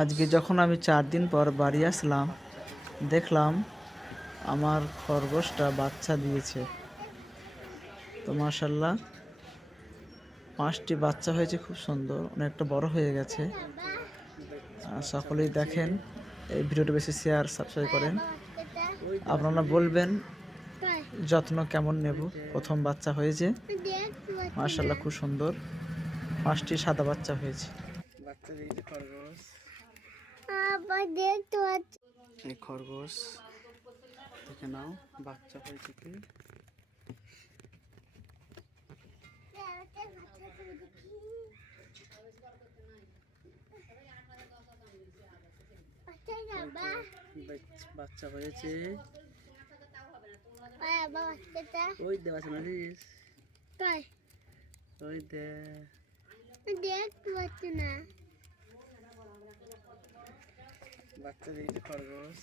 আজকে যখন আমি 4 দিন পর বাড়ি আসলাম, দেখলাম আমার খরগোশটা বাচ্চা দিয়েছে। তো মাশাআল্লাহ 5টি বাচ্চা হয়েছে, খুব সুন্দর, অনেকটা বড় হয়ে গেছে। সকলেই দেখেন, এই ভিডিওটা বেশি শেয়ার সাবস্ক্রাইব করেন। আপনারা বলবেন যত্ন কেমন নেব। প্রথম বাচ্চা হয়েছে, মাশাআল্লাহ খুব সুন্দর, 5টি সাদা বাচ্চা হয়েছে। বাচ্চা দিয়েছে খরগোশ। এই খরগোশ দেখে নাও বাচ্চা হয়েছে কি। বাচ্চা হয়েছে, ওই দে বাচ্চা নারিস, ওই দে বাচ্চা দিয়েছে খরগোশ।